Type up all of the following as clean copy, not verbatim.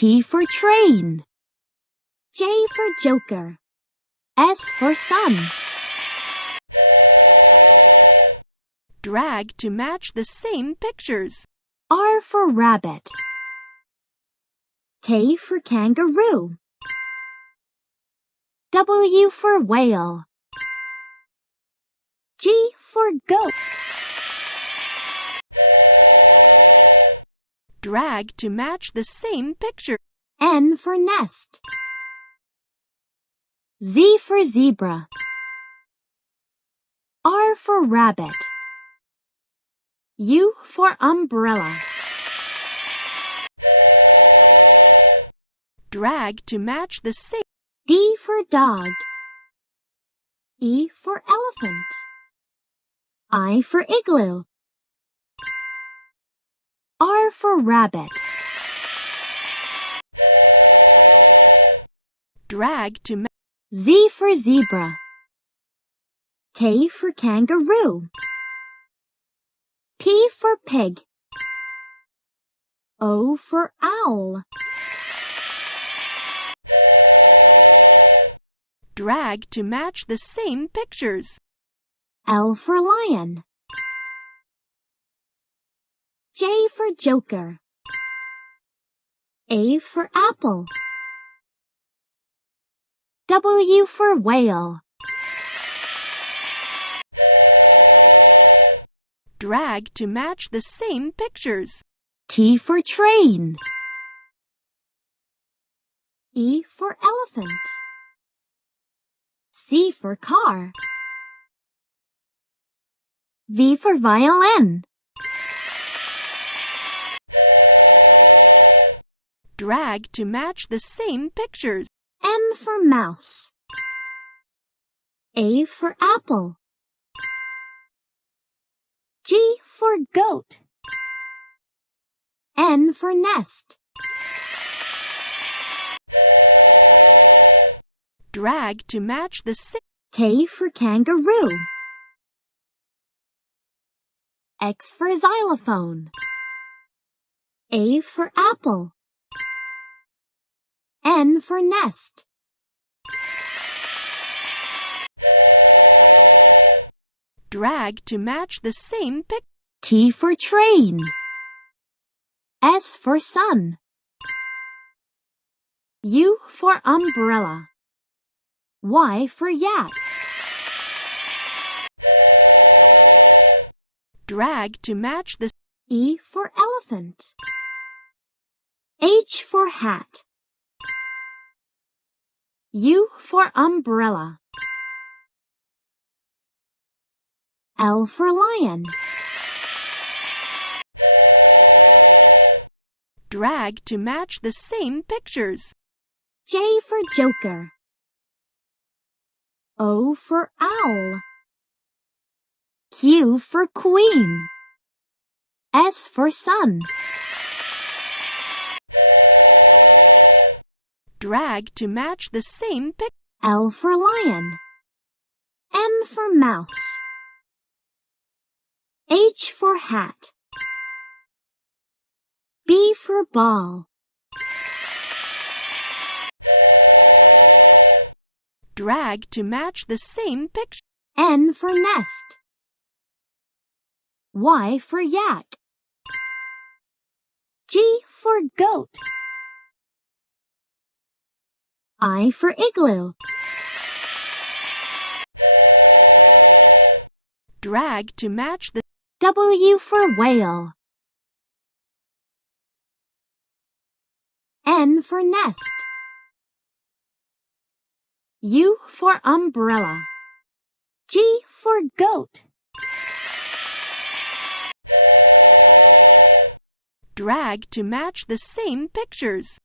T for train. J for joker. S for sun. Drag to match the same pictures. R for rabbit. K for kangaroo. W for whale. G for goat. Drag to match the same picture. N for nest. Z for zebra. R for rabbit. U for umbrella. Drag to match the same. D for dog. E for elephant. I for igloo. R for rabbit. Drag to match. Z for zebra. K for kangaroo. P for pig. O for owl. Drag to match the same pictures. L for lion. J for joker. A for apple. W for whale. Drag to match the same pictures. T for train. E for elephant. C for car. V for violin. Drag to match the same pictures. M for mouse. A for apple. G for goat. N for nest. Drag to match the same. K for kangaroo. X for xylophone. A for apple. N for nest. Drag to match the same pic. T for train. S for sun. U for umbrella. Y for yak. Drag to match the. E for elephant. H for hat. U for umbrella. L for lion. Drag to match the same pictures. J for joker. O for owl. Q for queen. S for sun. Drag to match the same pic. L for lion. M for mouse. H for hat. B for ball. Drag to match the same picture. N for nest. Y for yak. G for goat. I for igloo. Drag to match the. W for whale. N for nest. U for umbrella. G for goat. Drag to match the same pictures.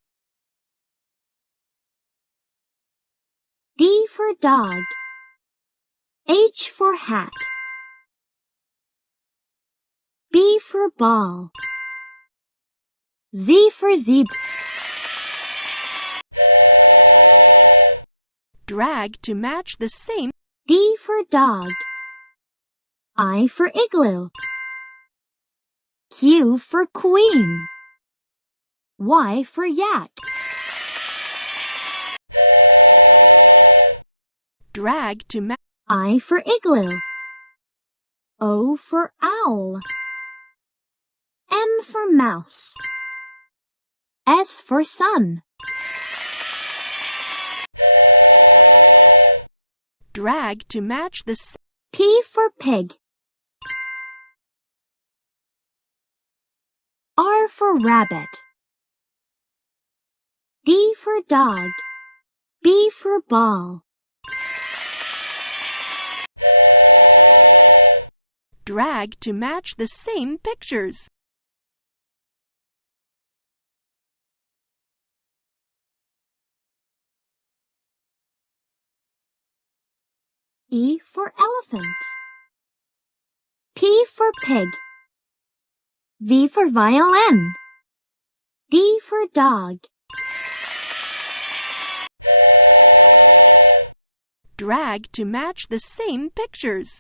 D for dog. H for hat. B for ball. Z for zebra. Drag to match the same. D for dog. I for igloo. Q for queen. Y for yak. Drag to match. I for igloo. O for owl. M for mouse. S for sun. Drag to match the P for pig. R for rabbit. D for dog. B for ball. Drag to match the same pictures. E for elephant. P for pig. V for violin. D for dog. Drag to match the same pictures.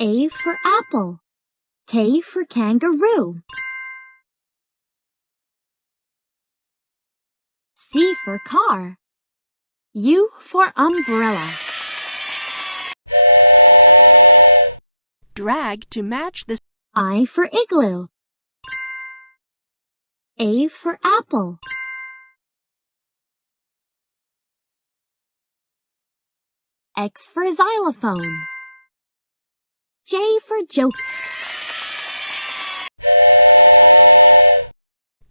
A for apple. K for kangaroo. C for car. U for umbrella. Drag to match the I for igloo. A for apple. X for xylophone. J for joke.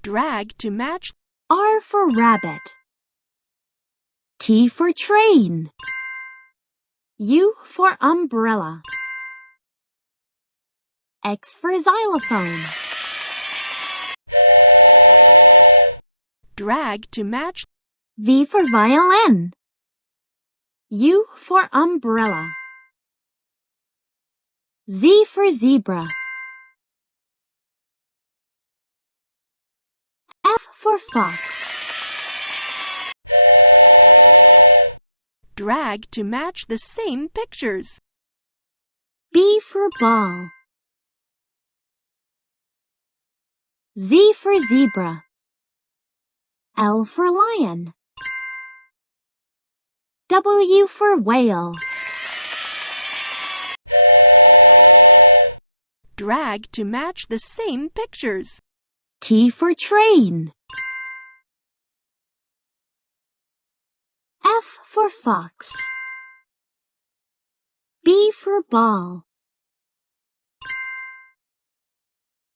Drag to match. R for rabbit. T for train. U for umbrella. X for xylophone. Drag to match. V for violin. U for umbrella. Z for zebra. F for fox. Drag to match the same pictures. B for ball. Z for zebra. L for lion. W for whale. Drag to match the same pictures. T for train. F for fox. B for ball.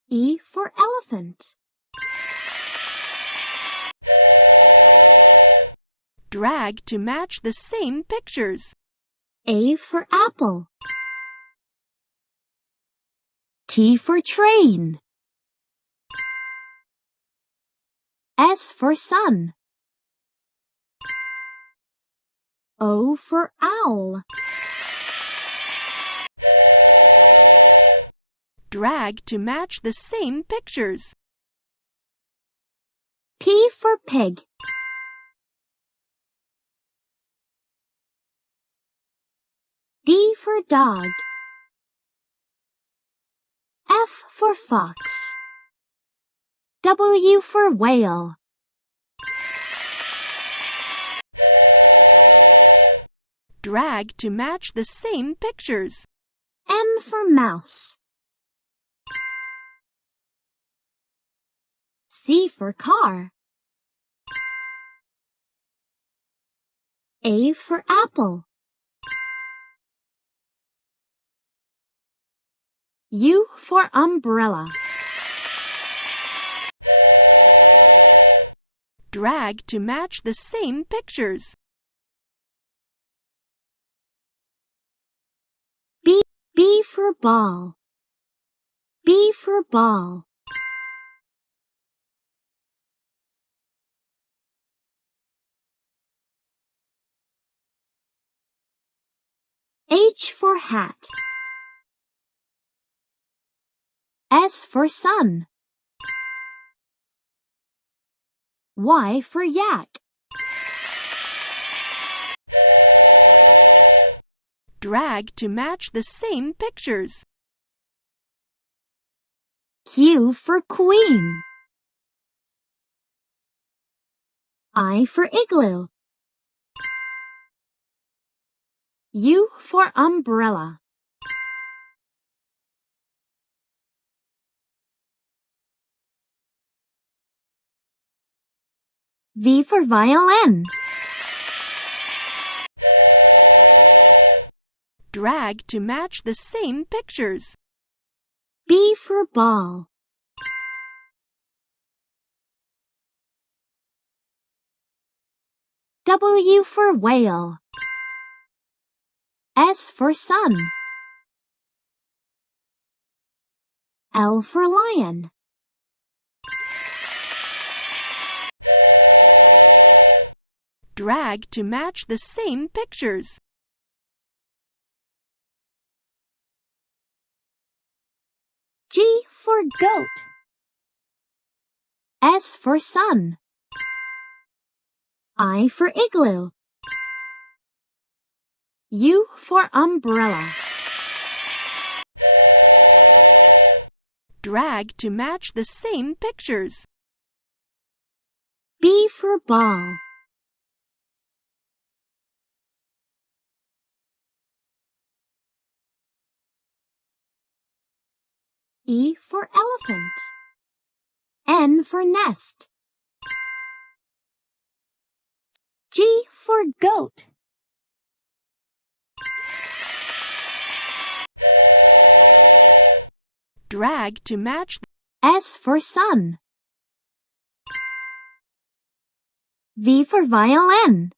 E for elephant. Drag to match the same pictures. A for apple. T for train. S for sun. O for owl. Drag to match the same pictures. P for pig. D for dog. F for fox. W for whale. Drag to match the same pictures. M for mouse. C for car. A for apple. U for umbrella. Drag to match the same pictures. B for ball. B for ball. H for hat. S for sun. Y for yak. Drag to match the same pictures. Q for queen. I for igloo. U for umbrella. V for violin. Drag to match the same pictures. B for ball. W for whale. S for sun. L for lion. Drag to match the same pictures. G for goat. S for sun. I for igloo. U for umbrella. Drag to match the same pictures. B for ball. E for elephant. N for nest. G for goat. Drag to match. S for sun. V for violin.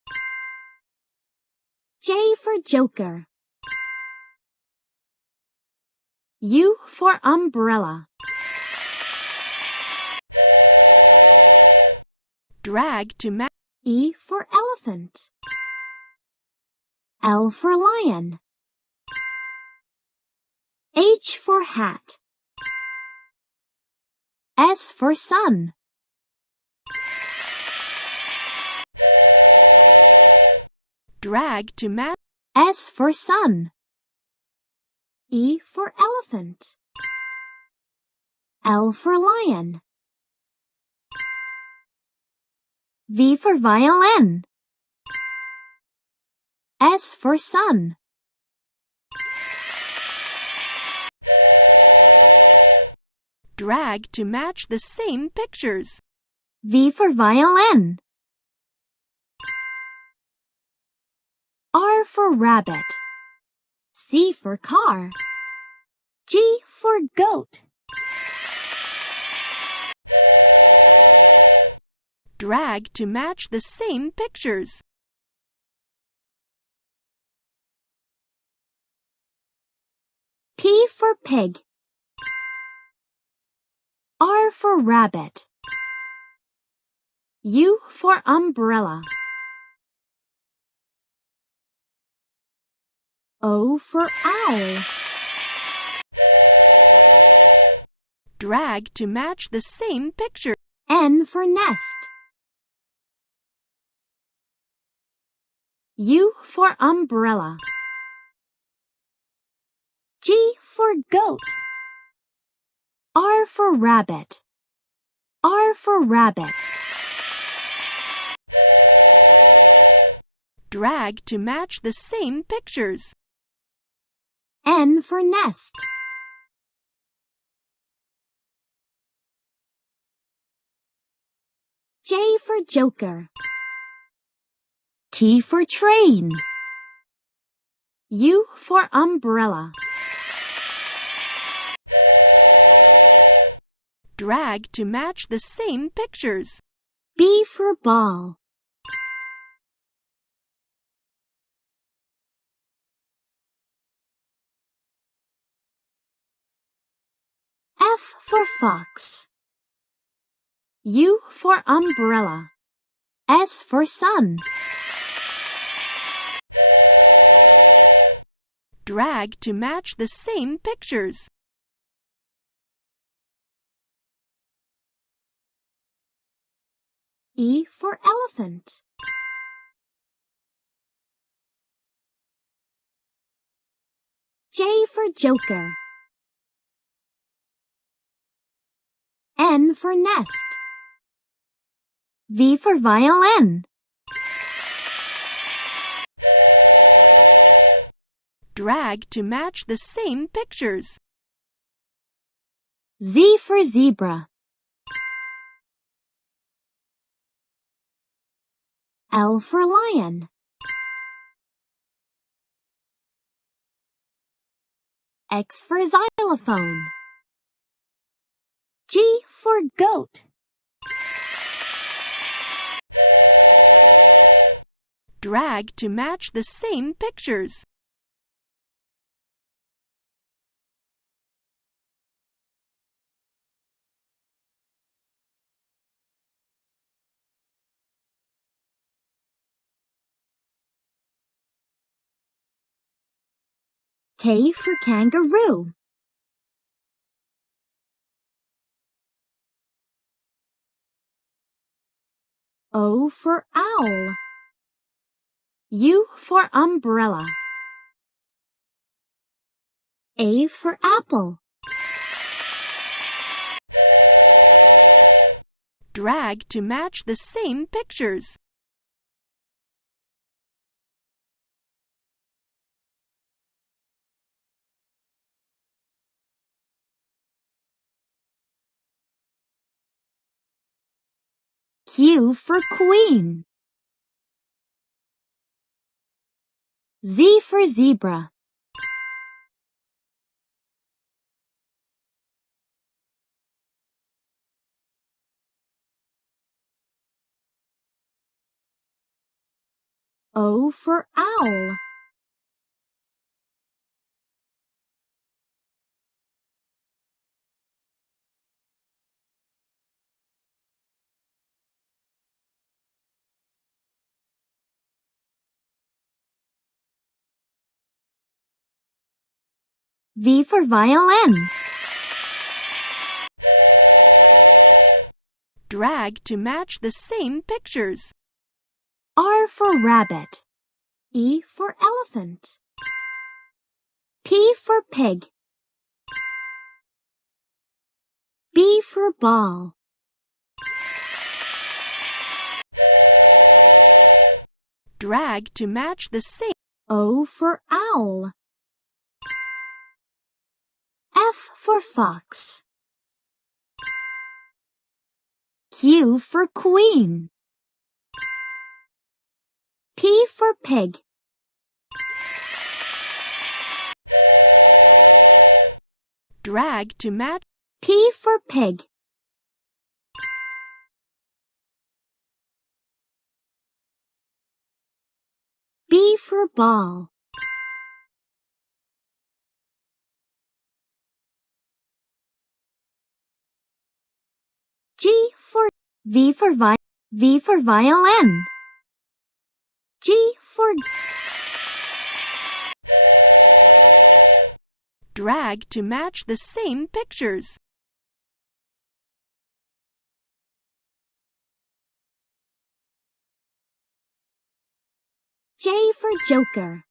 J for joker. U for umbrella. Drag to match. E for elephant. L for lion. H for hat. S for sun. Drag to match. S for sun. E for elephant. L for lion. V for violin. S for sun. Drag to match the same pictures. V for violin. R for rabbit. C for car. G for goat. Drag to match the same pictures. P for pig. R for rabbit. U for umbrella. O for owl. Drag to match the same picture. N for nest. U for umbrella. G for goat. R for rabbit. R for rabbit. Drag to match the same pictures. N for nest. J for joker. T for train. U for umbrella. Drag to match the same pictures. B for ball. F for fox. U for umbrella. S for sun. Drag to match the same pictures. E for elephant. J for joker. N for nest. V for violin. Drag to match the same pictures. Z for zebra. L for lion. X for xylophone. G for goat. Drag to match the same pictures. K for kangaroo. O for owl. U for umbrella. A for apple. Drag to match the same pictures. Q for queen. Z for zebra. O for owl. V for violin. Drag to match the same pictures. R for rabbit. E for elephant. P for pig. B for ball. Drag to match the same. O for owl. F for fox. Q for queen. P for pig. Drag to match. P for pig. B for ball. G for V for violin. G for Drag to match the same pictures. J for joker.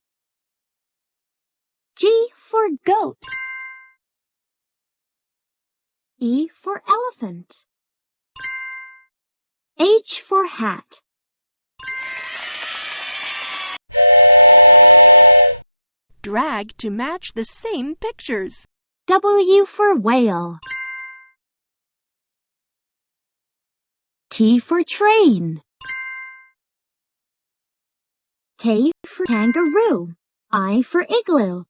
G for goat. E for elephant. H for hat. Drag to match the same pictures. W for whale. T for train. K for kangaroo. I for igloo.